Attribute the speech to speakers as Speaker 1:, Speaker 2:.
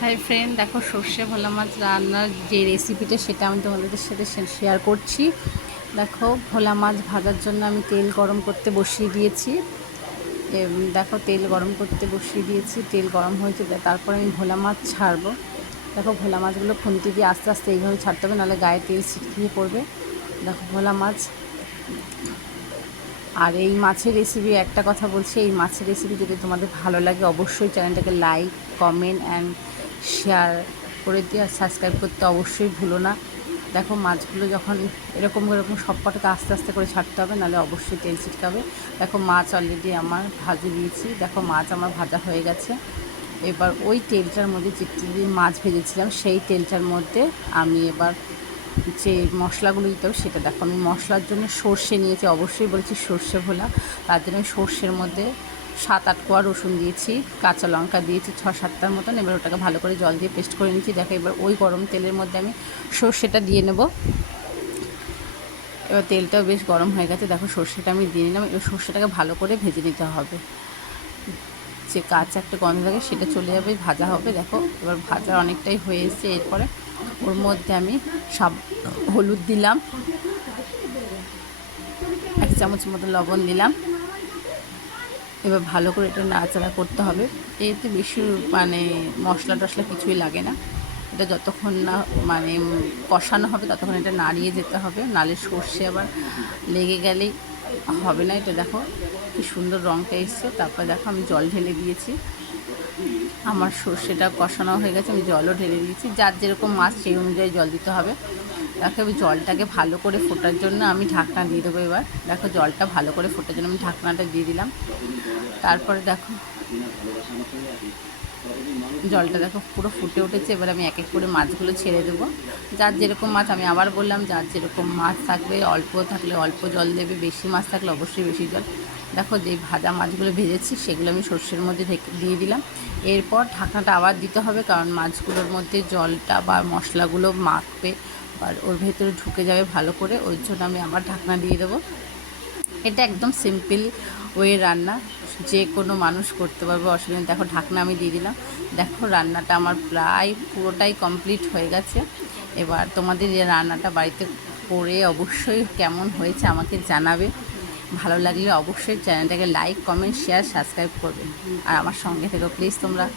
Speaker 1: Hi friend দেখো সর্ষে ভোলা মাছ রান্নার যে রেসিপিটা সেটা আমি তোমাদের সাথে শেয়ার করছি। দেখো, ভোলা মাছ ভাজার জন্য আমি তেল গরম করতে বসিয়ে দিয়েছি। দেখো, তেল গরম করতে বসিয়ে দিয়েছি। তেল গরম হয়েছে তারপরে আমি ভোলা মাছ ছাড়বো। দেখো, ভোলা মাছগুলো খুন্তি দিয়ে আস্তে আস্তে এইভাবে ছাড়তে হবে, নাহলে গায়ে তেল ছিটকিয়ে পড়বে। দেখো, ভোলা মাছ। আর এই মাছের রেসিপি একটা কথা বলছি। এই মাছের রেসিপি যদি তোমাদের ভালো লাগে, অবশ্যই চ্যানেলটাকে লাইক কমেন্ট অ্যান্ড শেয়ার করে দিয়ে আর সাবস্ক্রাইব করতে অবশ্যই ভুলো না। দেখো মাছগুলো যখন এরকম এরকম সব কটাকে আস্তে আস্তে করে ছাড়তে হবে, নাহলে অবশ্যই তেল ছিটকাবে দেখো মাছ অলরেডি আমার ভাজে দিয়েছি দেখো মাছ আমার ভাজা হয়ে গেছে। এবার ওই তেলটার মধ্যে যে মাছ ভেজেছিলাম, সেই তেলটার মধ্যে আমি এবার যে মশলাগুলো দিতে হবে সেটা দেখো। আমি মশলার জন্য সর্ষে নিয়েছি, অবশ্যই বলেছি সর্ষে ভোলা। তার জন্য সর্ষের মধ্যে সাত আট কোয়া রসুন দিয়েছি, কাঁচা লঙ্কা দিয়েছি ছ সাতটার মতন। এবার ওটাকে ভালো করে জল দিয়ে পেস্ট করে নিয়েছি দেখো, এবার ওই গরম তেলের মধ্যে আমি সর্ষেটা দিয়ে নেব। এবার তেলটাও বেশ গরম হয়ে গেছে। দেখো, সর্ষেটা আমি দিয়ে নিলাম। এবার সর্ষেটাকে ভালো করে ভেজে নিতে হবে। যে কাঁচা একটা গন্ধ থাকে সেটা চলে যাবে, ভাজা হবে। দেখো, এবার ভাজা অনেকটাই হয়ে এসছে। এরপরে ওর মধ্যে আমি সাব, হলুদ দিলাম। এক চামচ মতো লবণ দিলাম। এবার ভালো করে এটা নাড়াচাড়া করতে হবে। এতে বেশি মানে মশলা টশলা কিছুই লাগে না। এটা যতক্ষণ না মানে কষানো হবে ততক্ষণ এটা নাড়িয়ে যেতে হবে। নালে সর্ষে আবার লেগে গেলেই হবে না। এটা দেখো কি সুন্দর রঙটা এসছে। তারপর দেখো আমি জল ঢেলে দিয়েছি। আমার সর্ষেটা কষানো হয়ে গেছে, আমি জলও ঢেলে দিয়েছি। যার যেরকম মাছ, সেই অনুযায়ী জল দিতে হবে। দেখো, আমি জলটাকে ভালো করে ফোটার জন্য আমি ঢাকনা দিয়ে দেবো এবার। দেখো, জলটা ভালো করে ফোটার জন্য আমি ঢাকনাটা দিয়ে দিলাম। তারপরে দেখো, জলটা দেখো পুরো ফুটে উঠেছে। এবার আমি এক এক করে মাছগুলো ছেড়ে দেবো। যার যেরকম মাছ, আমি আবার বললাম, যার যেরকম মাছ থাকবে, অল্প থাকলে অল্প জল দেবে। বেশি মাছ থাকলে অবশ্যই বেশি জল। দেখো যে ভাজা মাছগুলো ভেজেছি, সেগুলো আমি সর্ষের মধ্যে দিয়ে দিলাম। এরপর ঢাকনাটা আবার দিতে হবে, কারণ মাছগুলোর মধ্যে জলটা বা মশলাগুলো মাখবে আর ওর ভেতরে ঢুকে যাবে ভালো করে, ওই জন্য আমি আবার ঢাকনা দিয়ে দেবো। এটা একদম সিম্পল ওয়ে রান্না, যে কোনো মানুষ করতে পারবে, অসুবিধা দেখো, ঢাকনা আমি দিয়ে দিলাম। দেখো, রান্নাটা আমার প্রায় পুরোটাই কমপ্লিট হয়ে গেছে। এবার তোমাদের এই রান্নাটা বাড়িতে করে অবশ্যই কেমন হয়েছে আমাকে জানাবে। ভালো লাগলে অবশ্যই চ্যানেলটাকে লাইক কমেন্ট শেয়ার সাবস্ক্রাইব করবে। আর আমার সঙ্গে থেকে প্লিজ তোমরা।